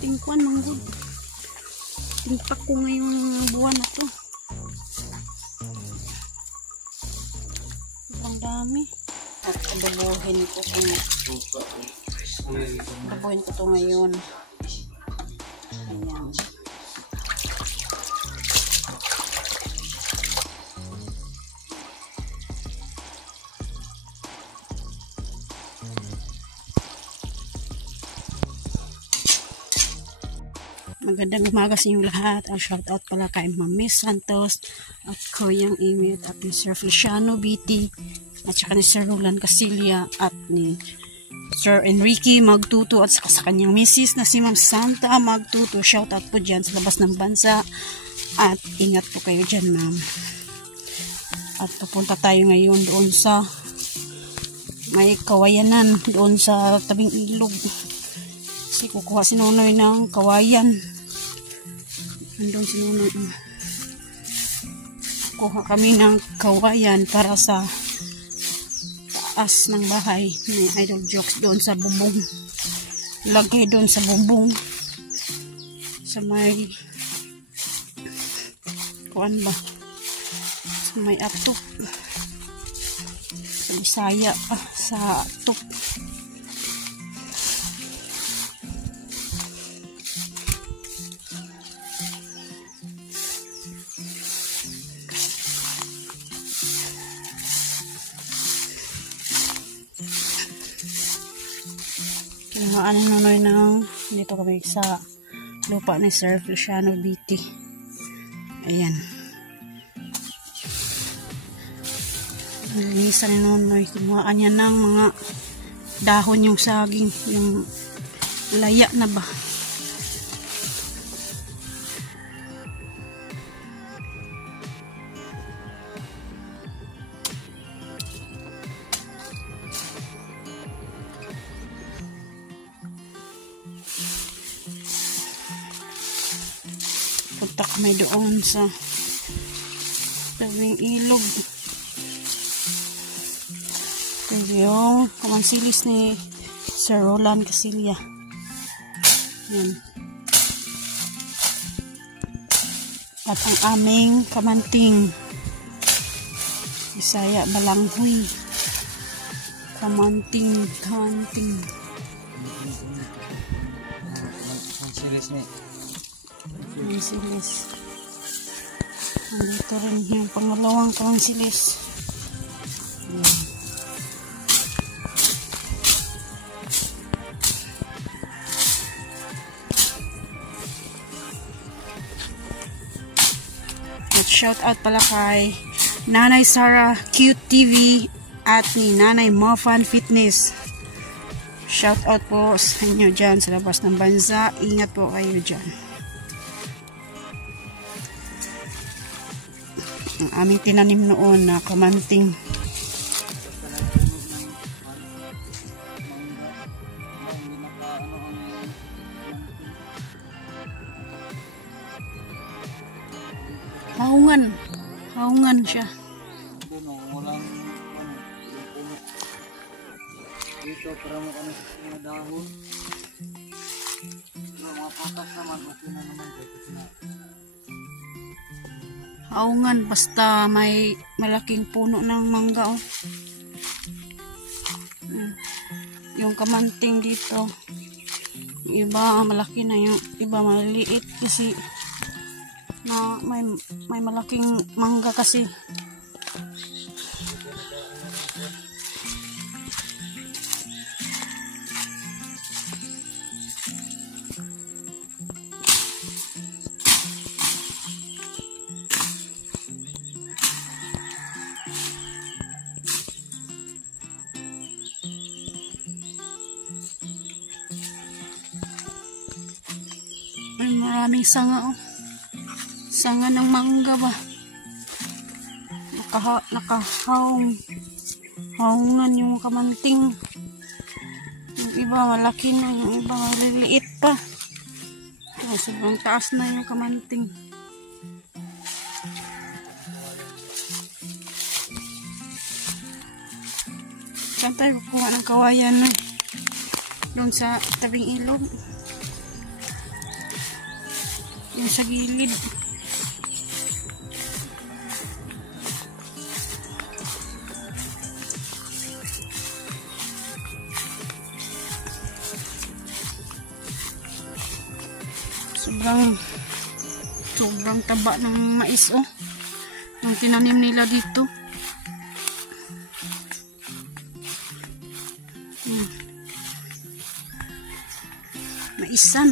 Tingkuan manggod. Tingpak ko ngayong buwan na to. Ang dami. At adobohin ko to ngayon. Ayan. Magandang umaga sa inyong lahat. Ang shoutout pala kay Ma'am Miss Santos at Kuyang Imit at ni Sir Feliciano BT at saka ni Sir Roland Casilia at ni Sir Enrique Magtuto at saka sa kanyang misis na si Ma'am Santa Magtuto. Shoutout po dyan sa labas ng bansa at ingat po kayo dyan, ma'am. At pupunta tayo ngayon doon sa may kawayanan doon sa tabing ilog. Kasi kukuha si Nonoy ng kawayan. Andun si Nonoy. Kuha kami ng kawayan para sa taas ng bahay ni Idol Jokes doon sa bubong. Lagay doon sa bubong. Sa may kuan ba? Sa may atok. Sa Bisaya pa. Sa atok. Kinuhaan ng Nonoy ng dito kami sa lupa ni Sir Feliciano BT. Ayan. Nilinisan ni Nonoy. Kinuhaan niya ng mga dahon yung saging, yung laya na ba. Punta kami doon sa tabing ilog. Ito yung kamansilis ni Sir Roland Casilia. Yan. At ang aming kamanting Bisaya Balanghoy. Kamanting. Kamansilis ni kamansilis. Andito rin yung pangalawang kamansilis. At shout out pala kay Nanay Sarah Cute TV at ni Nanay Mofan Fitness. Shout out po sa inyo dyan sa labas ng bansa. Ingat po kayo dyan. Ang aming tinanim noon na kamanting. Haungan siya. Dito para mo kami sa mga dahon. Mga patas naman, okay na naman. Haungan basta may malaking puno ng mangga. Oh. Yung kamanting dito. Yung iba malaki na, yung iba maliit kasi na may malaking mangga kasi. May maraming sanga, oh. Sanga ng mangga ba? Haungan yung kamanting. Yung iba malaki na, yung iba maliliit pa. Oh, sobrang taas na yung kamanting. Saan tayo kukuha ng kawayan, doon sa tabing ilog? Yung sa gilid. Sobrang taba ng mais, oh. Yung tinanim nila dito. Maisan.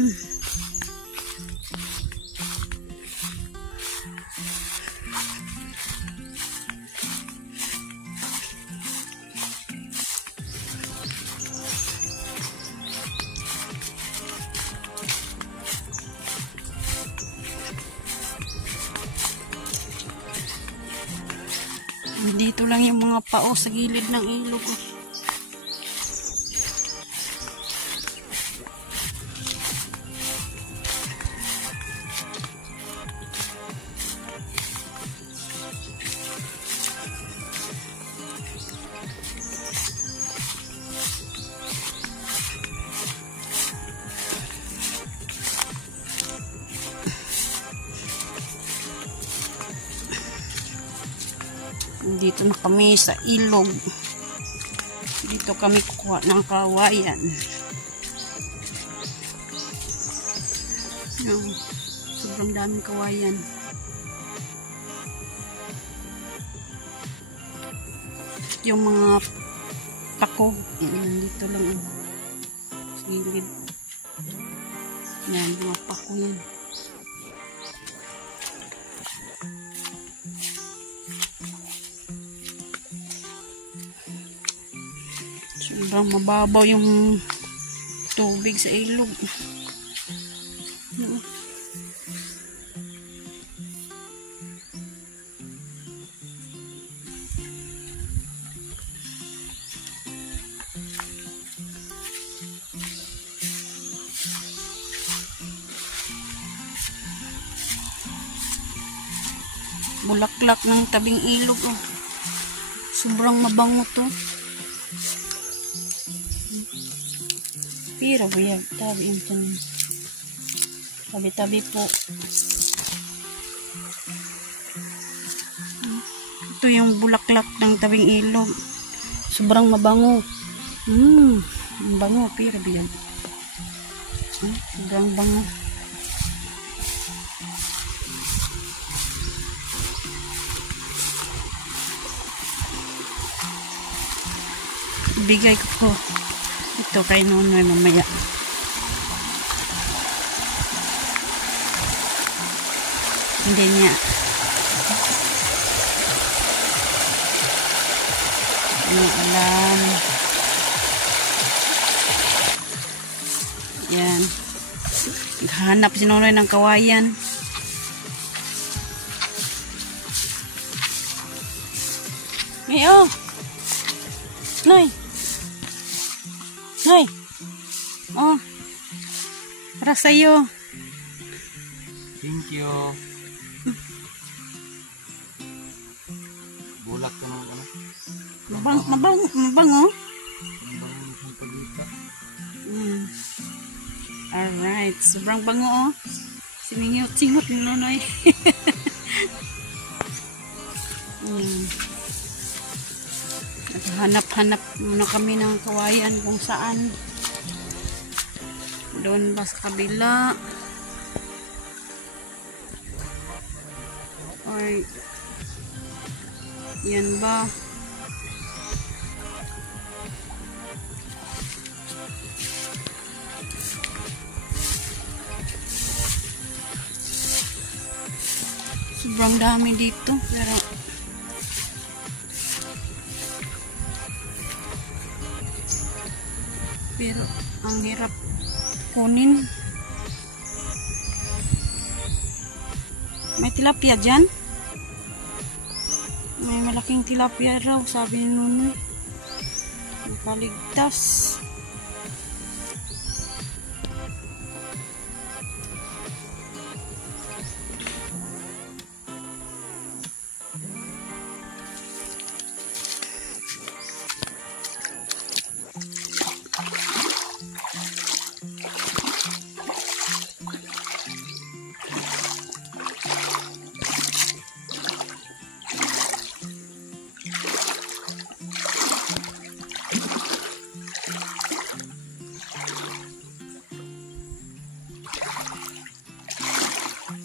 Dito lang yung mga pao sa gilid ng ilog, oh. Dito na kami sa ilog. Dito kami kukuha ng kawayan. Sobrang daming kawayan. Yung mga pako, dito lang, sa gilid. Yan, mga pako yan. Sobrang mababaw yung tubig sa ilog. Bulaklak ng tabing ilog, oh. Sobrang mabango to. Pero buyag, tabi ito. Tabi-tabi po. Ito yung bulaklak ng tabing ilog. Sobrang mabango. Mabango, pero buyag. Sobrang bango. Bigay ko ito kay Nonoy mamaya. Hindi niya alam. Yan. Hanap si Nonoy ng kawayan. Ngayon. Noy. Noy. Oh. Para sa'yo. Thank you. Bulak ko ng ano. Mabango. Mabango ng pagita. Alright. Sobrang bango, oh. Singot ni Nonoy. Hanap-hanap muna kami ng kawayan kung saan. Doon ba sa kabila? Or yan ba? Sobrang dami dito, pero ang hirap kunin. May tilapia dyan. May malaking tilapia raw, sabi ni Nonoy. Nakaligtas.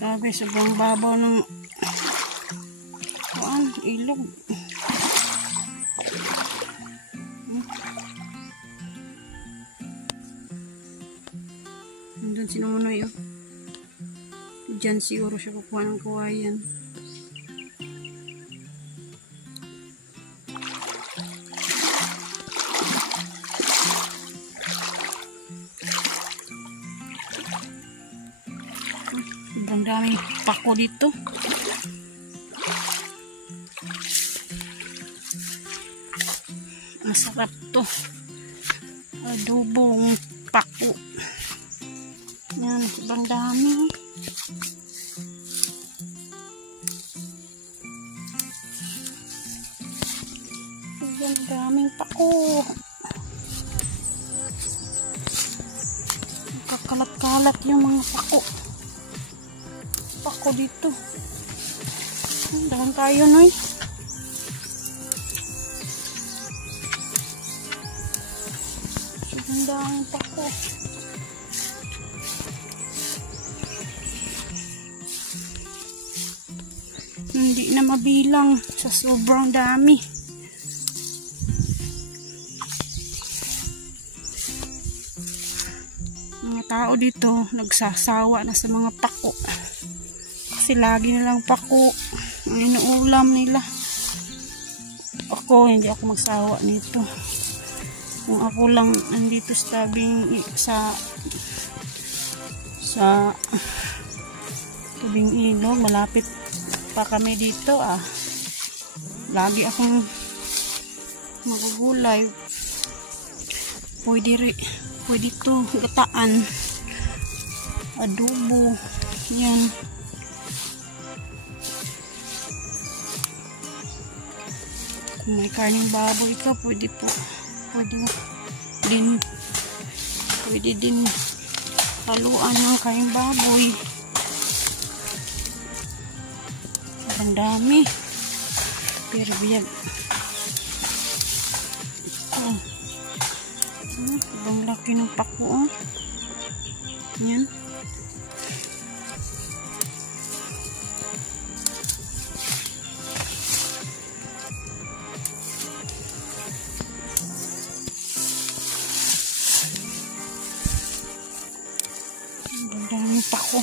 Grabe, sobrang babaw ng ilog. Nandun si Nonoy, oh. Diyan siguro siya kukuha ng kawayan. Ang daming pako dito. Masarap to. Adobong pako. Yan, sobrang dami. Sobrang daming pako. Kakalat-kalat yung mga pako. Pako dito. Dahan tayo, Noy. Sobrang daming pako. Hindi na mabilang sa sobrang dami. Mga tao dito nagsasawa na sa mga pako. Kasi lagi nilang pako ang inuulam nila. Ako, hindi ako magsawa nito. Kung ako lang nandito sa tabing sa tubing ilog, malapit pa kami dito, lagi akong magugulay. Pwede to gataan, adobo, yan. Kung may karning baboy ka, pwede din haluan ng karning baboy. Ang dami. Pero biyag. Ang laki ng pako. Yan. Ang dami pako.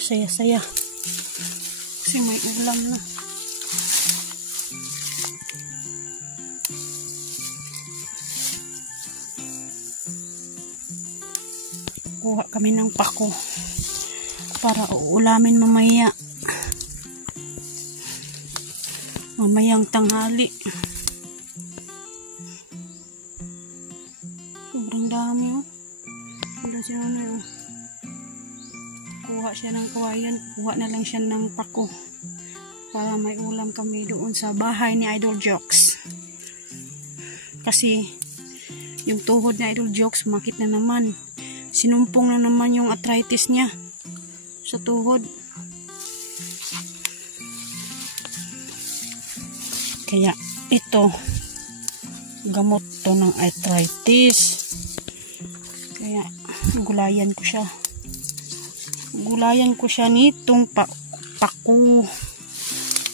Saya-saya. Kasi may ulam na. Kuha kami ng pako para uulamin mamaya. Mamayang tanghali. Sobrang dami, oh. Sobrang sinunod, oh. Kuha siya ng kawayan, kuha na lang siya ng pako para may ulam kami doon sa bahay ni Idol Jokes. Kasi yung tuhod ni Idol Jokes sumakit na naman, sinumpong na naman yung arthritis niya sa tuhod. Kaya ito, gamot to ng arthritis. Kaya gulayan ko siya nitong pako.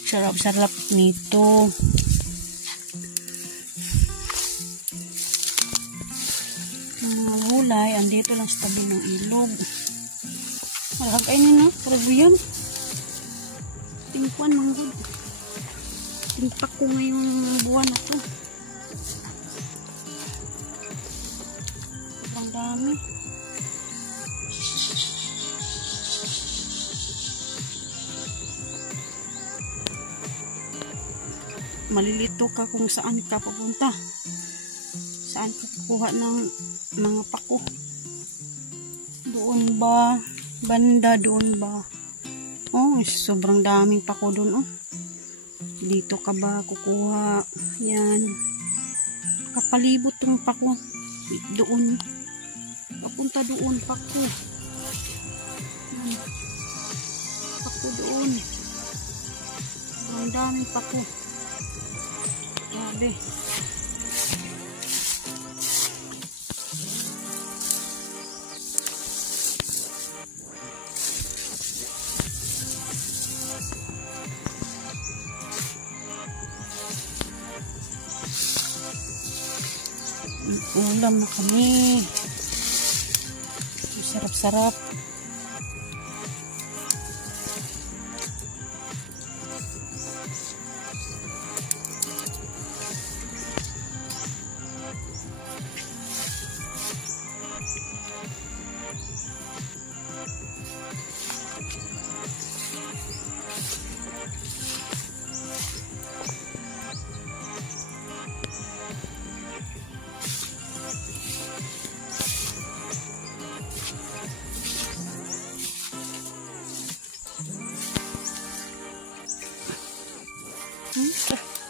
Sarap-sarap nito. Mga gulay, andito lang sa tabi ng ilog. Malagay na, parang yan. Tingkuan, mga good. Tingpak ko ngayong buwan na to. Ang dami. Malilito ka kung saan ka pupunta. Saan ka kukuha ng mga pako. Doon ba? Banda doon ba? Oh, sobrang daming pako doon, oh. Dito ka ba kukuha? Yan. Kapalibot tong pako. Doon. Papunta doon, pako. Yan. Pako doon. Ang daming pako. Grabe. Ulam na kami. Sarap-sarap.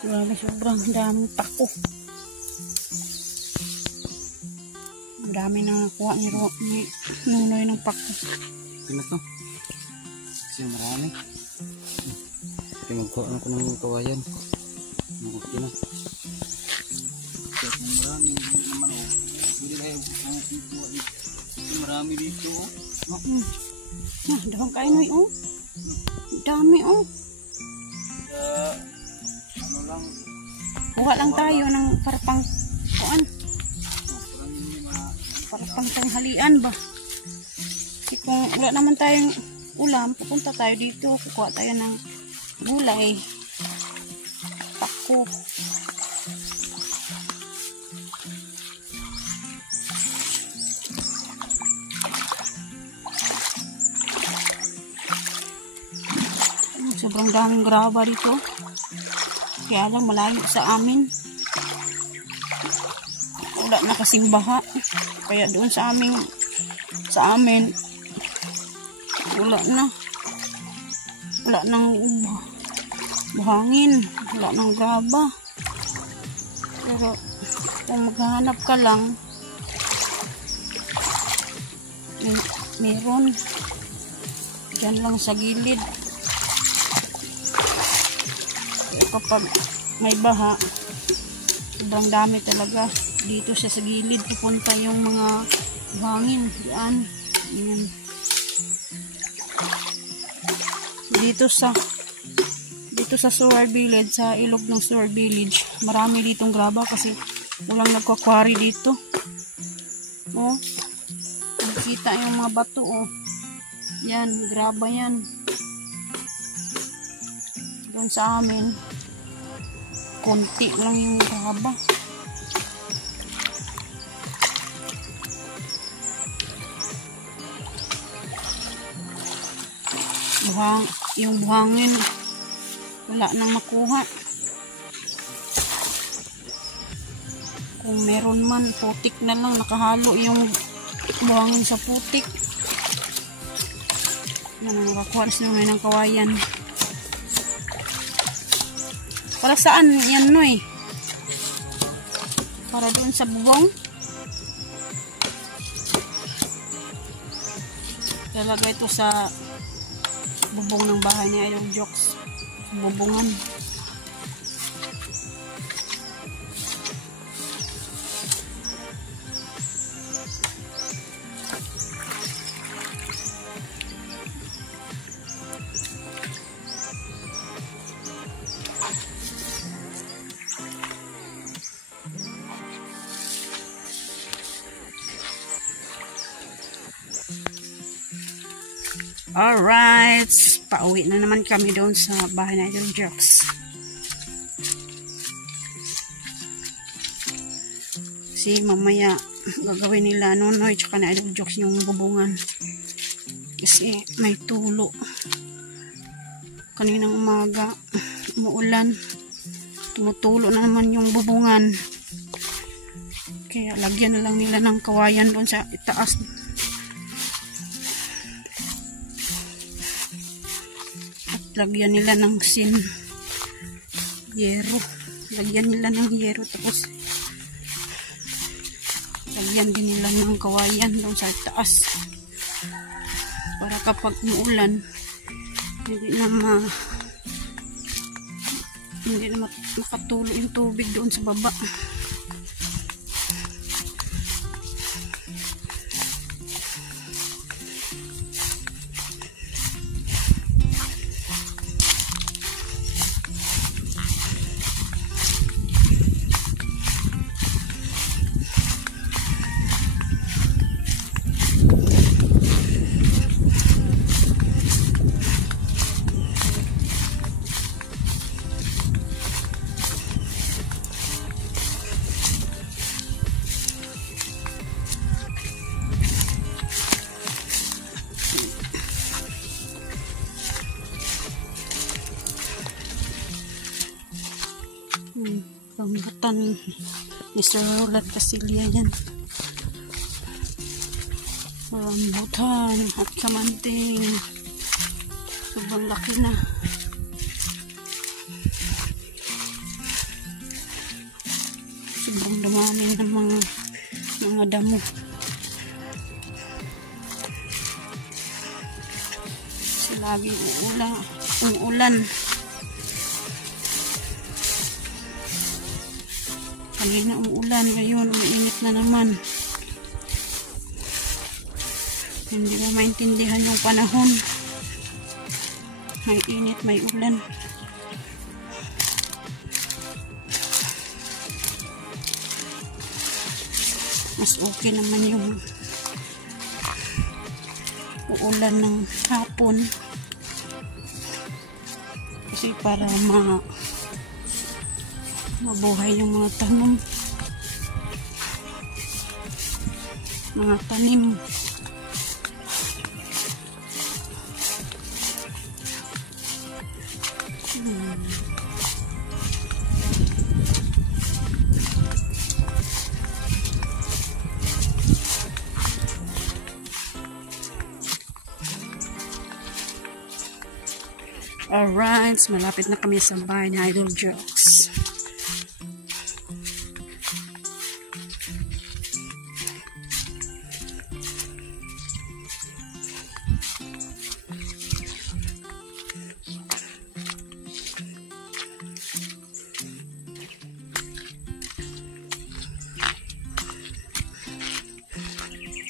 Grabe, sobrang daming pako. Ang dami na nakuha ni Nunoy ng pako. Pina to. Kasi marami. Pinagkuha na ko ng kawayan. Okay na. Kasi marami naman o. Hindi kayo marami dito o. Dahang kain Noy o. Dami o. Ano lang. Kuha lang tayo ng parapang kuan. Parapang tanghalian ba? Kasi kung wala naman tayong ulam, pupunta tayo dito. Kukuha tayo ng gulay. Pako. Sobrang daming graba dito. Kaya lang malayo sa amin. Wala na kasing baha. Kaya doon sa amin wala na. Wala nang buhangin. Wala nang graba. Pero kung maghahanap ka lang, meron. Diyan lang sa gilid. Kapag may baha, sobrang dami talaga. Dito siya sa gilid pupunta yung mga hangin. Yan. Dito sa Suwar Village, sa ilog ng Suwar Village, marami ditong graba kasi walang nagkakwari dito. Oh, nakikita yung mga bato oh. Yan, graba yan. Doon sa amin, konti lang yung graba. Yung buhangin, wala nang makuha. Kung meron man, putik na lang, nakahalo yung buhangin sa putik. Nakakuha na ng kawayan. Para saan yan Noy? Para doon sa bubong? Talaga ito sa bubong ng bahay ni Idol Jokes. Bubungan. Alright, pauwi na naman kami doon sa bahay na Idol Jokes. Kasi mamaya gagawin nila Nunoy tsaka na Idol Jokes yung bubungan. Kasi may tulo. Kaninang umaga, umuulan. Tumutulo na naman yung bubungan. Kaya lagyan na lang nila ng kawayan doon sa itaas. Lagyan nila ng yero. Lagyan nila ng yero tapos lagyan din nila ng kawayan doon sa taas. Para kapag umuulan, hindi na makatulo yung tubig doon sa baba. rambutan ni Sir Roland Casilya yan. Rambutan at kamanting. Sobrang laki na. Sobrang dumami ng mga damo. Lagi umuulan. Kanina umuulan, ngayon umiinit na naman. Hindi mo maintindihan yung panahon. May init, may ulan. Mas okay naman yung uulan ng hapon. Kasi para mabuhay yung mga tanim. Alright, malapit na kami sa bahay ni Idol Jokes.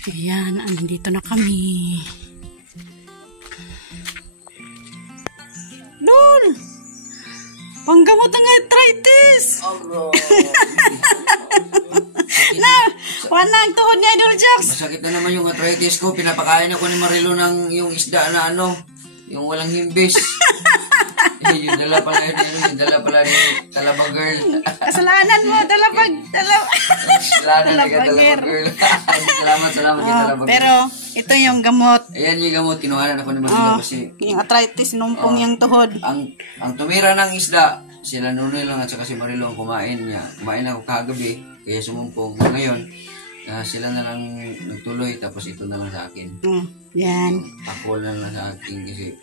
Ayan, andito na kami. Lol! Panggamot ng arthritis! Oh, bro. Na! Wala ang tuhod ni Idol Jokes! Masakit na naman yung arthritis ko. Pinapakain ako ni Marilo ng yung isda na yung walang himbis. Yung dala pala yung dala pala ni Talaba Girl. Kasalanan mo, Talaba Kasalanan ni Talaba Girl. Salamat kay Talaba Girl. Pero, ito yung gamot. Ayan yung gamot, kinuhanan ako ni Marilo kasi yung arthritis, numpong yung tuhod. ang tumira ng isda, sila Nunoy lang at saka si Marilo ang kumain niya. Kumain ako kagabi, kaya sumumpong. Ngayon, sila na lang nagtuloy, tapos ito na lang sa akin. Yan. Ako na lang sa akin kasi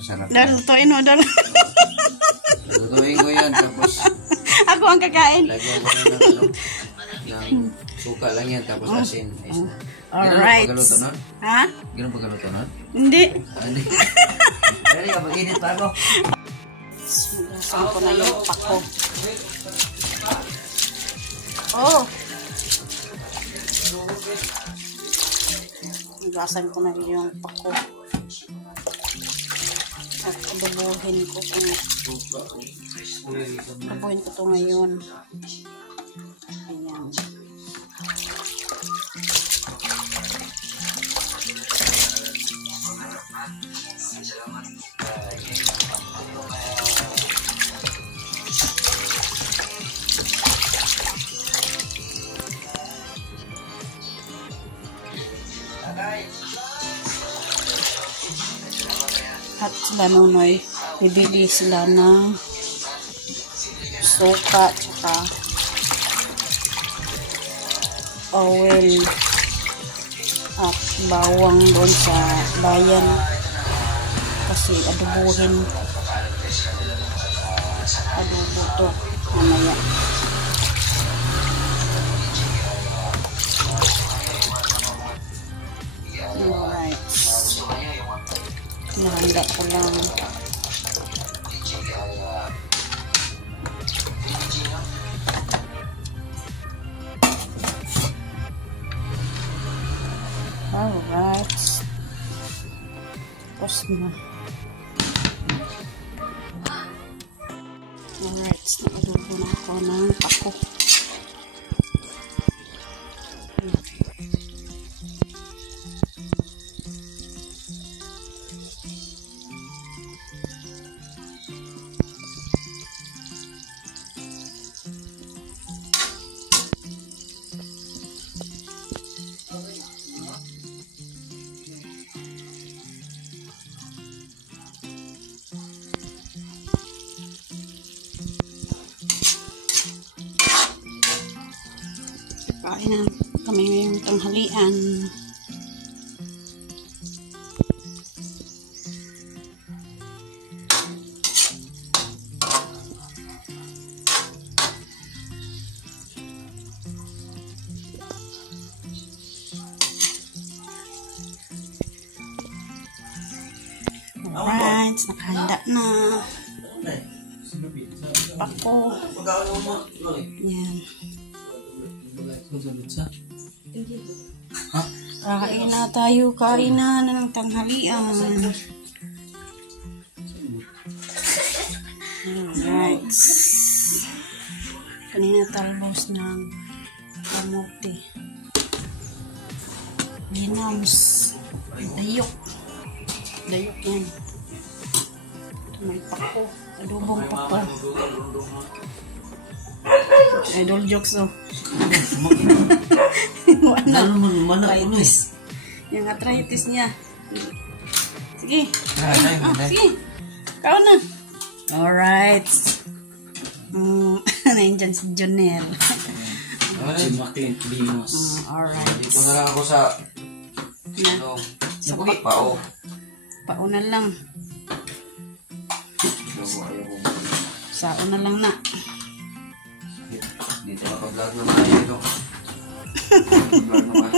masarap. Dalutuin mo, Lutuin ko yan, tapos ako ang kakain. lagyan ko ng suka lang yan, tapos asin. Alright. Ganun pagkaluto nun? Ha? Ganun pagkaluto nun? Hindi. Hindi. Dali ka, mag-init pa ako. Sumugasan ko na yung pako. Oh! Sumugasan ko na yung pako. At adobohin ko ito ngayon. Ayan. At sila Nunoy, bibili sila ng suka tsaka oil at bawang doon sa bayan kasi adobo to mamaya. Alright, nahanda ko lang. Alright. Tapos na. Alright. Nakaluto na ako ng pako. Kain na kami ngayong tanghalian. Alright, nakahanda na. Pako. Yan. Kain na tayo. Kain na ng tanghalian. Alright. Kanina talbos ng kamote. Ginams. Dayok. Dayok yan. May pako. Adobong pako. Idol jokes oh. Arthritis. Yung arthritis niya. Sige. Sige. Kao na. Alright. Nandiyan si Jonel. Si Maclean Pinos. Alright. Dito na lang ako sa ano, Sa pao. Pauna lang. Saon na lang na. Dito na pag-vlog naman ito. Vlog naman.